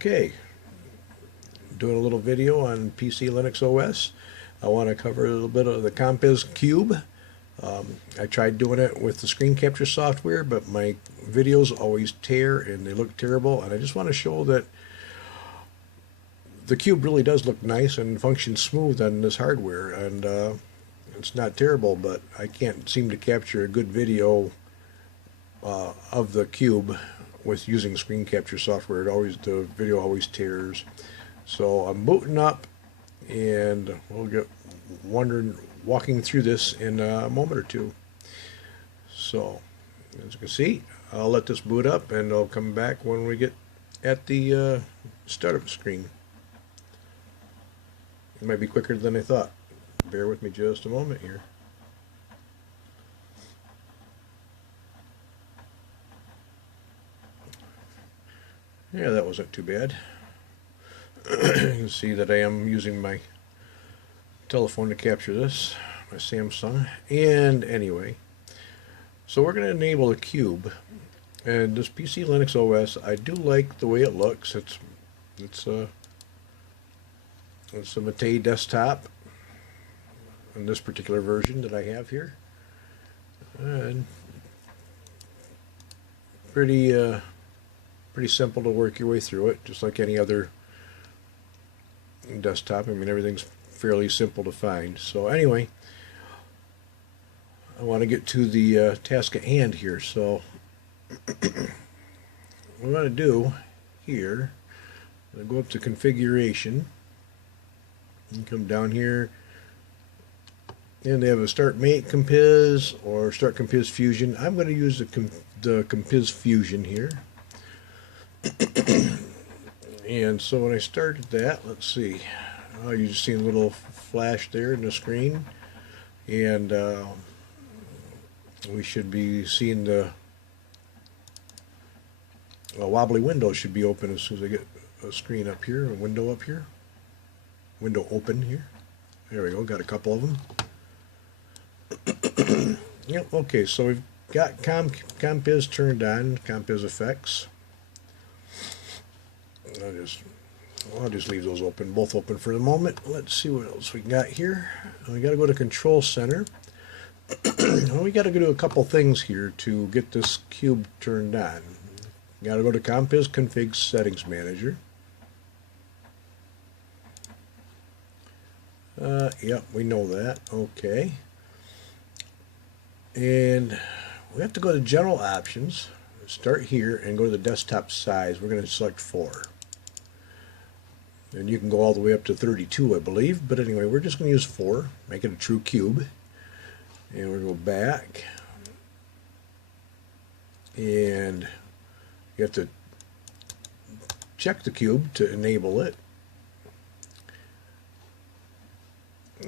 Okay, doing a little video on PCLinuxOS. I want to cover a little bit of the Compiz cube. I tried doing it with the screen capture software, but my videos always tear and they look terrible, and I just want to show that the cube really does look nice and functions smooth on this hardware, and it's not terrible, but I can't seem to capture a good video of the cube with using screen capture software. The video always tears. So I'm booting up, and we'll get walking through this in a moment or two. So as you can see, I'll let this boot up and I'll come back when we get at the startup screen. It might be quicker than I thought. Bear with me just a moment here. Yeah, that wasn't too bad. You can see that I am using my telephone to capture this, my Samsung. And anyway, so we're going to enable the cube. And this PCLinuxOS, I do like the way it looks. It's a Mate desktop in this particular version that I have here, and pretty simple to work your way through it, just like any other desktop. I mean, everything's fairly simple to find. So anyway, I want to get to the task at hand here. So what I'm going to do here, I'm going to go up to configuration and come down here, and they have a start mate Compiz or start Compiz Fusion. I'm going to use the Compiz Fusion here. And so when I started that, let's see, you just see a little flash there in the screen, and we should be seeing the wobbly window should be open as soon as I get a screen up here, a window up here, window open here. There we go, got a couple of them. Yep. Okay, so we've got Compiz turned on, Compiz effects. I'll just leave those open, both open for the moment. Let's see what else we got here. We got to go to Control Center. Well, we got to do a couple things here to get this cube turned on. Got to go to Compiz Config Settings Manager. Yep, we know that. Okay. And we have to go to General Options, start here, and go to the desktop size. We're going to select 4. And you can go all the way up to 32, I believe. But anyway, we're just going to use 4, make it a true cube. And we're going to go back. And you have to check the cube to enable it.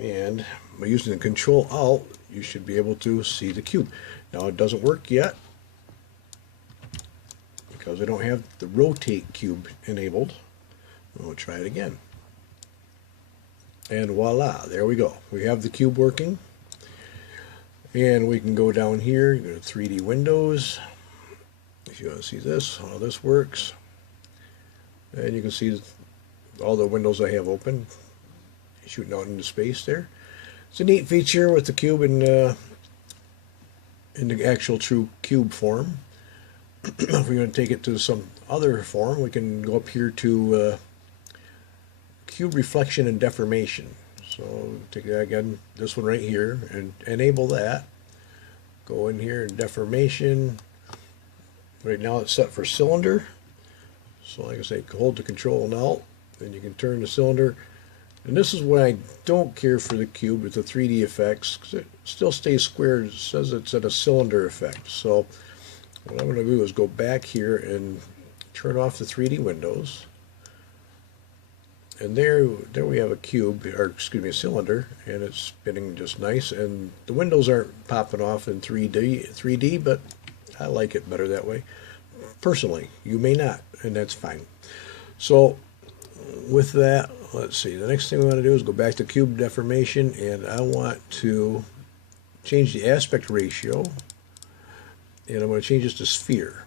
And by using the Control Alt, you should be able to see the cube. Now it doesn't work yet because I don't have the rotate cube enabled. We'll try it again. And voila, there we go. We have the cube working. And we can go down here, go to 3D Windows. If you want to see this, how this works. And you can see all the windows I have open, shooting out into space there. It's a neat feature with the cube in the actual true cube form. If we're going to take it to some other form, we can go up here to Cube Reflection and Deformation. So take that again, this one right here, and enable that. Go in here in Deformation. Right now it's set for cylinder. So like I say, hold the Control and Alt, then you can turn the cylinder. And this is why I don't care for the cube with the 3D effects, because it still stays square. It says it's at a cylinder effect. So what I'm going to do is go back here and turn off the 3D windows. And there we have a cube, or excuse me, a cylinder, and it's spinning just nice. And the windows aren't popping off in 3D, but I like it better that way. Personally, you may not, and that's fine. So with that, let's see, the next thing we want to do is go back to cube deformation, and I want to change the aspect ratio, and I'm going to change this to sphere.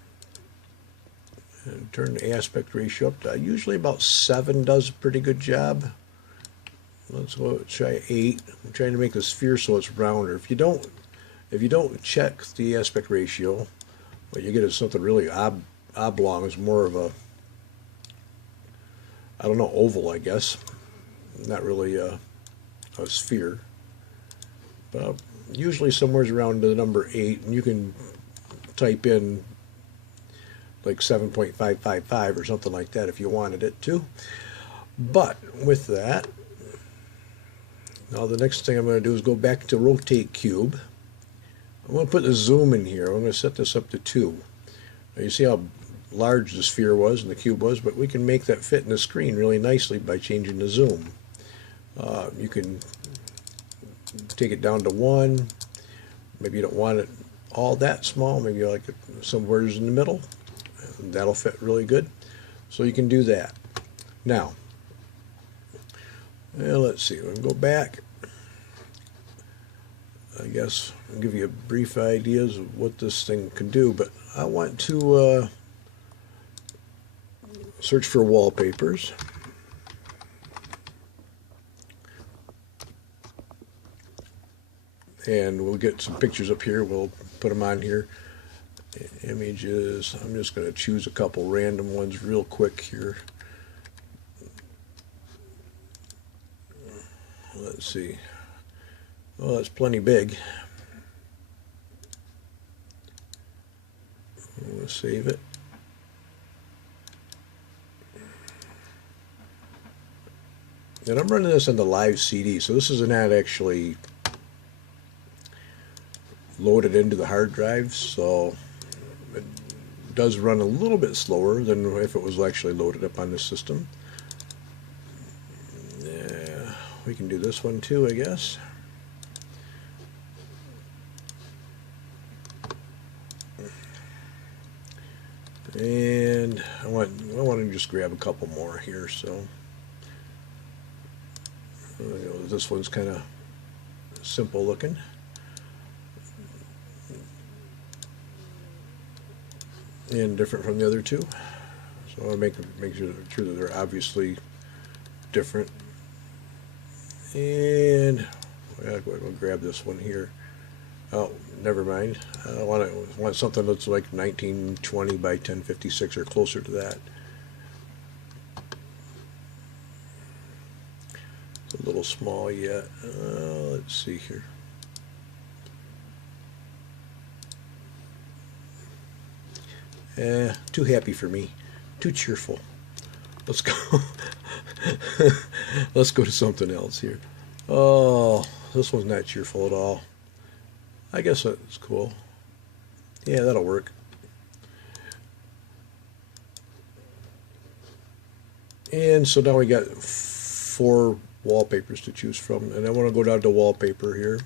and turn the aspect ratio up to usually about 7 does a pretty good job. Let's go try 8. I'm trying to make the sphere so it's rounder. If you don't check the aspect ratio, what you get is something really oblong. It's more of a, I don't know, oval, I guess. Not really a sphere. But usually somewhere around the number 8, and you can type in like 7.555 or something like that if you wanted it to. But with that, now the next thing I'm going to do is go back to rotate cube. I'm going to put the zoom in here. I'm going to set this up to 2. Now you see how large the sphere was and the cube was, but we can make that fit in the screen really nicely by changing the zoom. You can take it down to 1. Maybe you don't want it all that small. Maybe you like it somewhere in the middle. And that'll fit really good. So you can do that. Now, let's see. We'll go back. I guess I'll give you a brief ideas of what this thing can do, but I want to search for wallpapers. And we'll get some pictures up here. We'll put them on here. Images. I'm just going to choose a couple random ones real quick here. Let's see. Oh, that's plenty big. We'll save it. And I'm running this on the Live CD, so this is not actually loaded into the hard drive, so it does run a little bit slower than if it was actually loaded up on the system. Yeah, we can do this one too, I guess. And I want to just grab a couple more here, so this one's kind of simple looking. And different from the other two, so I want to make sure that they're obviously different. And we'll grab this one here. Oh, never mind. I want something that's like 1920 by 1056 or closer to that. It's a little small yet. Let's see here. Too happy for me. Too cheerful. Let's go. Let's go to something else here. Oh, this one's not cheerful at all. I guess that's cool. Yeah, that'll work. And so now we got 4 wallpapers to choose from, and I want to go down to wallpaper here.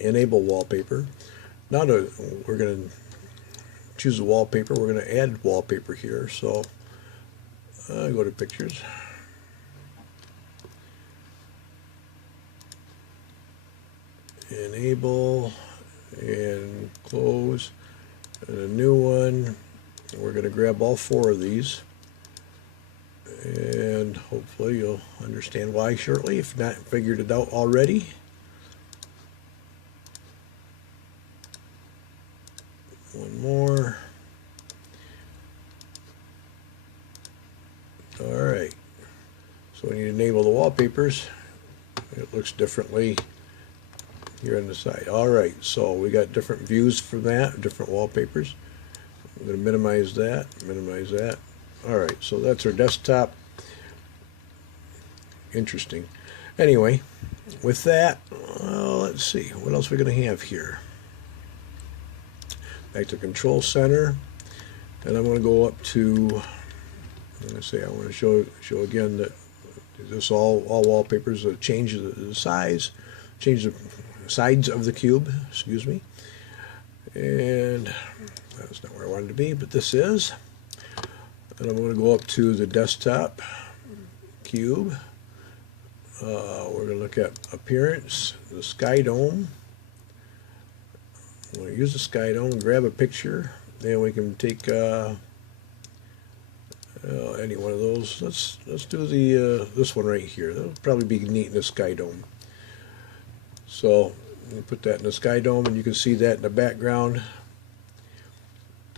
Enable wallpaper. Now we're going to choose a wallpaper. We're going to add wallpaper here. So go to pictures. Enable and close, and a new one. We're going to grab all 4 of these, and hopefully you'll understand why shortly if not figured it out already. One more. Alright, so when you enable the wallpapers, it looks differently here on the side. Alright, so we got different views for that, different wallpapers. I'm going to minimize that, minimize that. Alright, so that's our desktop. Interesting. Anyway, with that, let's see, what else we're going to have here. Back to Control Center, and I'm going to go up to, I'm going to say I want to show again that this all wallpapers change the size, change the sides of the cube, excuse me, and that's not where I wanted to be, but this is. And I'm going to go up to the desktop cube. We're going to look at appearance, the sky dome. We'll use the sky dome, grab a picture, and we can take any one of those. Let's do the this one right here. That'll probably be neat in the sky dome. So we'll put that in the sky dome, and you can see that in the background.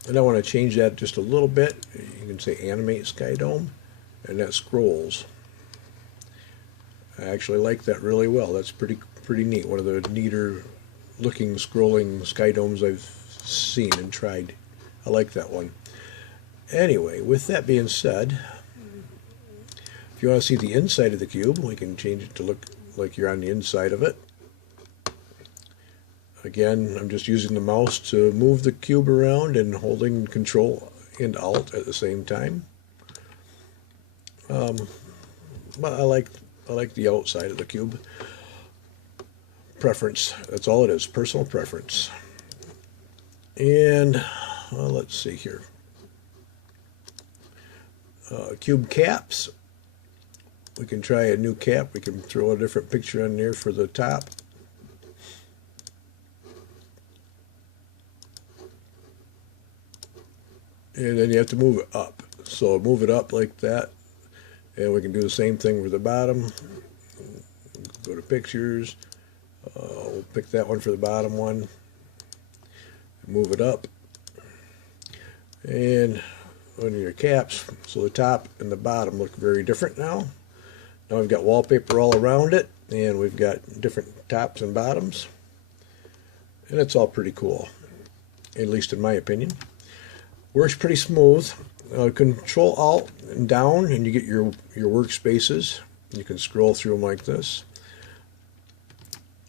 And I want to change that just a little bit. You can say animate sky dome, and that scrolls. I actually like that really well. That's pretty neat. One of the neater looking scrolling sky domes I've seen and tried. I like that one. Anyway, with that being said, if you want to see the inside of the cube, we can change it to look like you're on the inside of it. Again, I'm just using the mouse to move the cube around and holding Control and Alt at the same time. But I like the outside of the cube. Preference. That's all it is. Personal preference. And let's see here. Cube caps. We can try a new cap. We can throw a different picture on there for the top. And then you have to move it up. So move it up like that. And we can do the same thing with the bottom. Go to pictures. We'll pick that one for the bottom one. Move it up. And on your caps, so the top and the bottom look very different now. Now we've got wallpaper all around it, and we've got different tops and bottoms. And it's all pretty cool, at least in my opinion. Works pretty smooth. Control Alt and down, and you get your workspaces. You can scroll through them like this.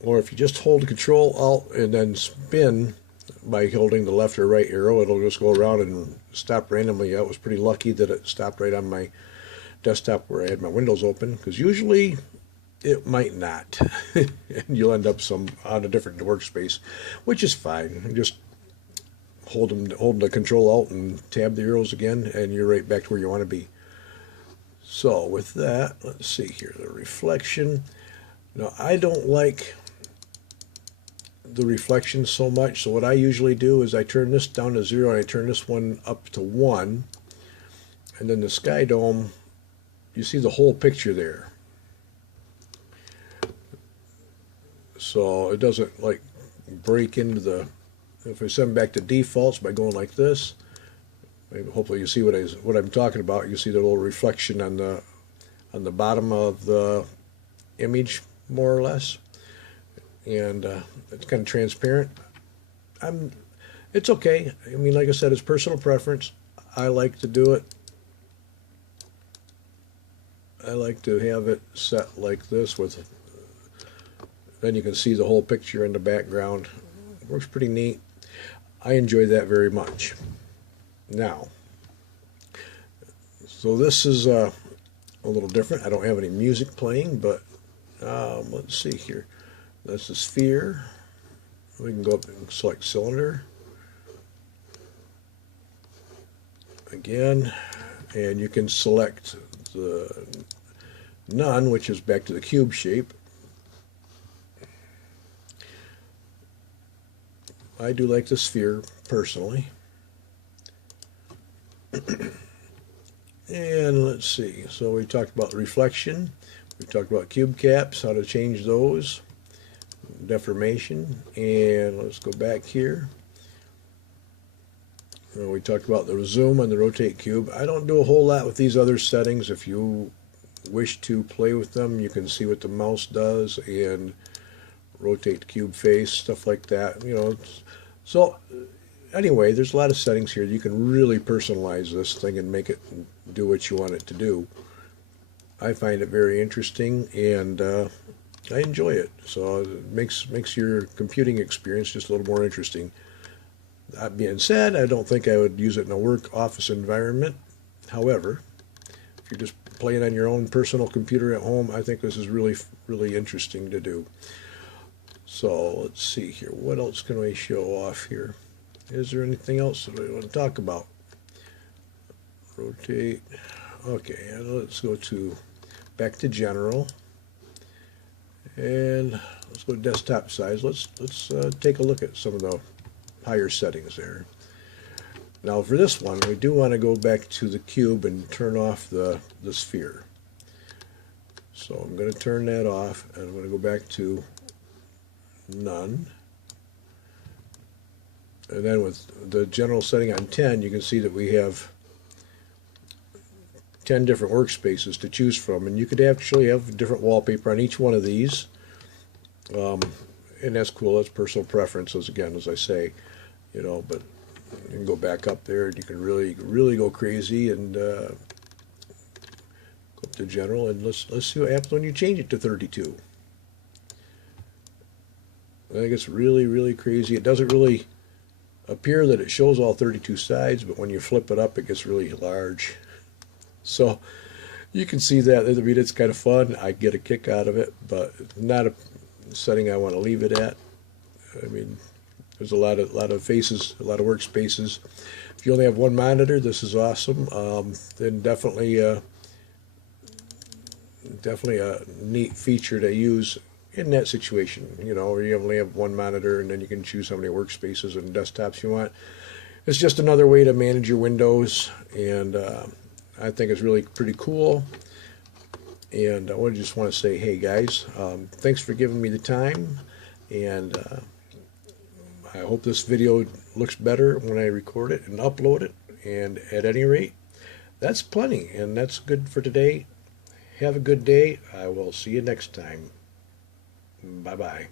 Or if you just hold Control Alt and then spin by holding the left or right arrow, it'll just go around and stop randomly. I was pretty lucky that it stopped right on my desktop where I had my windows open, because usually it might not. And you'll end up on a different workspace, which is fine. Just hold the Control Alt and tab the arrows again, and you're right back to where you want to be. So with that, let's see here, the reflection. Now I don't like the reflection so much, so what I usually do is I turn this down to 0 and I turn this one up to 1, and then the sky dome, you see the whole picture there, so it doesn't like break into the. If I send back to defaults by going like this, maybe hopefully you see what I'm talking about. You see the little reflection on the bottom of the image, more or less, and it's kind of transparent. It's okay. I mean, like I said, it's personal preference. I like to do it. I like to have it set like this with. Then you can see the whole picture in the background. It works pretty neat. I enjoy that very much. Now, so this is a little different. I don't have any music playing, but let's see here. That's the sphere. We can go up and select cylinder again, and you can select the none, which is back to the cube shape. I do like the sphere personally. And let's see, so we talked about reflection, we talked about cube caps, how to change those, deformation, and let's go back here. We talked about the zoom and the rotate cube. I don't do a whole lot with these other settings. If you wish to play with them, you can see what the mouse does and rotate the cube face, stuff like that. You know, so anyway, there's a lot of settings here. You can really personalize this thing and make it do what you want it to do. I find it very interesting, and I enjoy it. So it makes your computing experience just a little more interesting. That being said, I don't think I would use it in a work office environment. However, if you're just playing on your own personal computer at home, I think this is really, really interesting to do. So let's see here. What else can we show off here? Is there anything else that we want to talk about? Rotate. Okay, and let's go back to general, and let's go to desktop size. Let's take a look at some of the higher settings there. Now for this one, we do want to go back to the cube and turn off the sphere. So I'm going to turn that off, and I'm going to go back to none. And then with the general setting on 10, you can see that we have 10 different workspaces to choose from, and you could actually have different wallpaper on each one of these. And that's cool. That's personal preferences, again, as I say, you know. But you can go back up there, and you can really go crazy and go up to general, and let's see what happens when you change it to 32. I think it's really crazy. It doesn't really appear that it shows all 32 sides, but when you flip it up, it gets really large. So you can see that. I mean, it's kind of fun. I get a kick out of it, but not a setting I want to leave it at. I mean, there's a lot of faces, a lot of workspaces. If you only have one monitor, this is awesome. Then definitely a neat feature to use in that situation, you know, where you only have one monitor and then you can choose how many workspaces and desktops you want. It's just another way to manage your windows, and I think it's really pretty cool. And I just want to say, hey guys, thanks for giving me the time, and I hope this video looks better when I record it and upload it. And at any rate, that's plenty, and that's good for today. Have a good day. I will see you next time. Bye-bye.